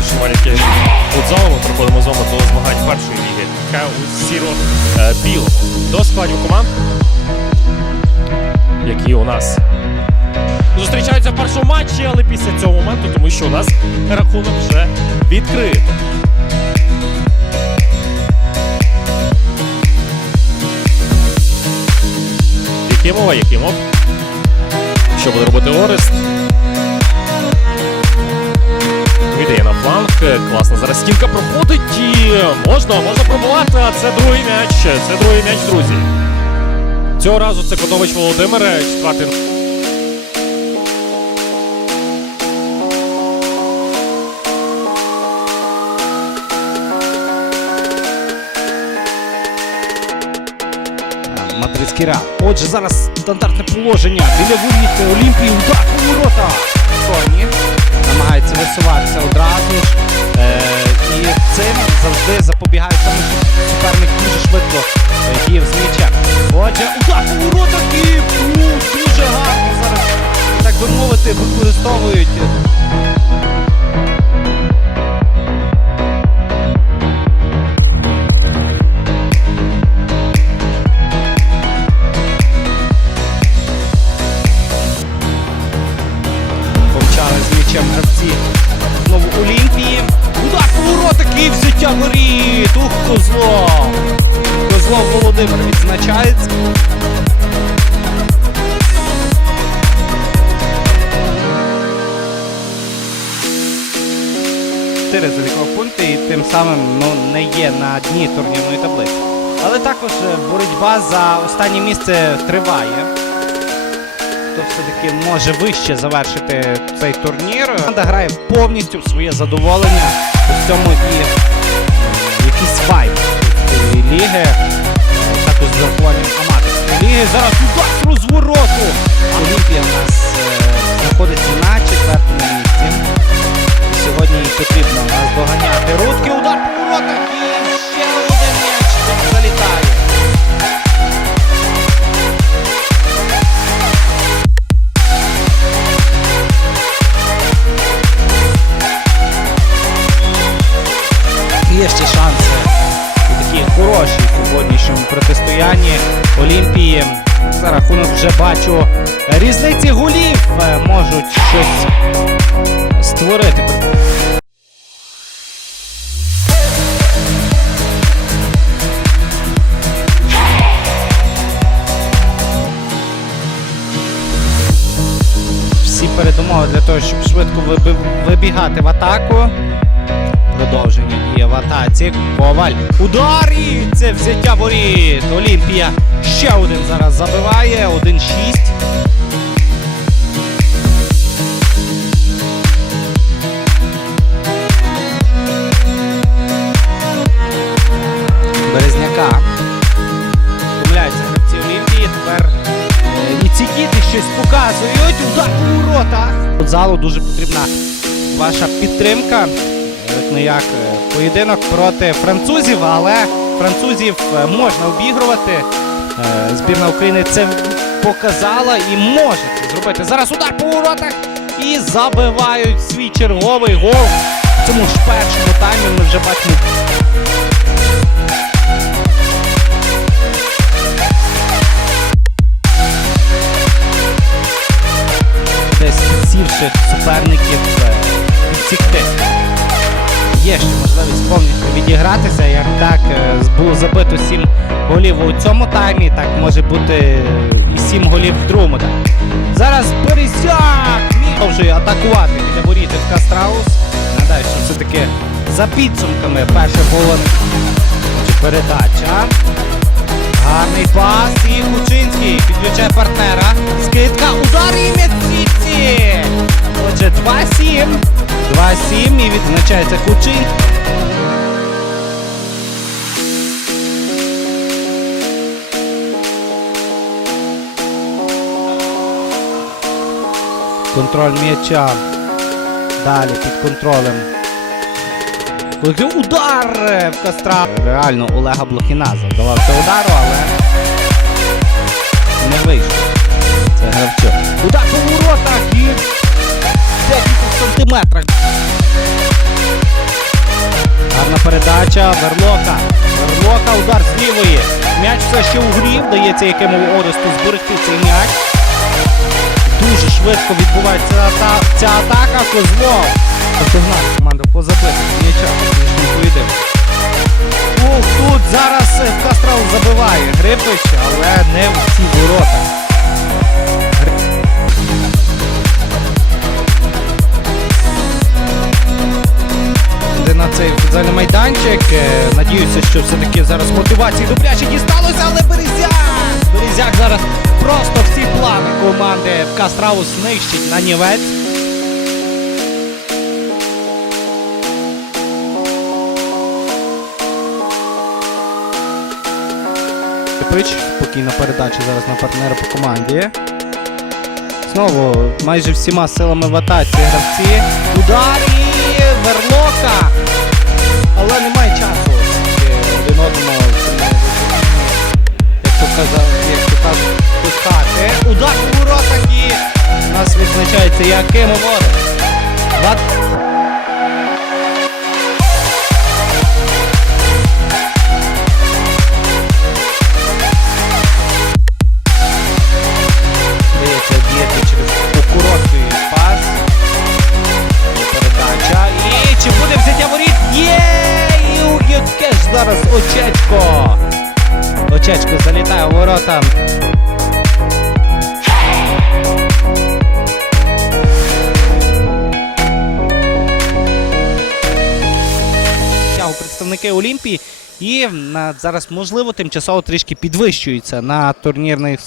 всі шумальники футзалу. Ми проходимо з вами до змагань першої ліги КУ Сіро е, Білого. До складів команд, які у нас зустрічаються в першому матчі, але після цього моменту, тому що у нас рахунок вже відкрито. Якимова, Якимов. Що буде робити Орест? Фланг. Класно. Зараз стінка проходить і можна, можна пробувати. А це другий м'яч. Це другий м'яч, друзі. Цього разу це Котович Володимир, четвертий. Мадридський Реал. Отже, зараз стандартне положення. Біля воріт Олімпії удар по ворота. Коні намагається висуватися завжди запобігають тому, що суперник дуже швидко е, діяв з м'ячем. Отже, удар у воротах і дуже гарно зараз, так би мовити, використовують. Козлов. Козлов Володимир відзначається. Чотири залікові пункти і тим самим ну, не є на дні турнірної таблиці. Але також е, боротьба за останнє місце триває хто все-таки може вище завершити цей турнір. Команда грає повністю в своє задоволення. У цьому і Зараз удар розвороту. Олімпія у нас е, знаходиться на четвертому місці. Сьогодні їй потрібно нас доганяти. Рудки удар по воротах і ще один м'яч залітає. Є ще шанси хороші в сьогоднішньому протистоянні Олімпії. За рахунок вже бачу різниці голів е, можуть щось створити. Всі передумови для того, щоб швидко вибігати в атаку. Продовження діє в атаці. Коваль. Удар! І це взяття воріт. Олімпія ще один зараз забиває. 1-6. Березняка. Помиляються гравці Олімпії. Тепер е, Ніцікіти щось показують. Удар у воротах. Тут залу дуже потрібна ваша підтримка. Як не як е, поєдинок проти французів, але французів е, можна обігрувати. Е, Збірна України це показала і може це зробити. Зараз удар по воротах і забивають свій черговий гол. Цьому ж першому таймі ми вже бачимо. Забито 7 голів у цьому таймі, так може бути е, і 7 голів в другому таймі. Зараз Березяк продовжує атакувати біля воріт Кастраус. Нагадаю, що все-таки за підсумками перша була передача. Гарний пас і Кучинський підключає партнера. Скидка, удар і м'ясіці. Отже, 2-7. 2-7 і відзначається Кучин. Контроль м'яча. Далі під контролем. Удар в Кастра. Реально Олега Блохіна завдавався удару, але не вийшло. Це гравчо. Удар по воротах і в декількох сантиметрах. передача. Верлока. Верлока, удар з лівої. М'яч все ще у грі. Вдається якому Оресту зберегти цей м'яч. Швидко відбувається ата- ця атака. Козлов. Отогнав команда позабити м'яча в фінішному. Ух, тут зараз е, Кастрал забиває Грипич, але не в ці ворота. Йде на цей футзальний майданчик. Е, Надіюся, що все-таки зараз мотивації добряче дісталося, але Березяк! Березяк зараз просто всі плани команди ФК Страус знищить на нівець. Кипич, спокійна передача зараз на партнера по команді. Знову майже всіма силами в атаці гравці. Удар і верлока. Яке ж зараз очечко. Очечко залітає у ворота. Представники Олімпії і зараз можливо тимчасово трішки підвищується на турнірних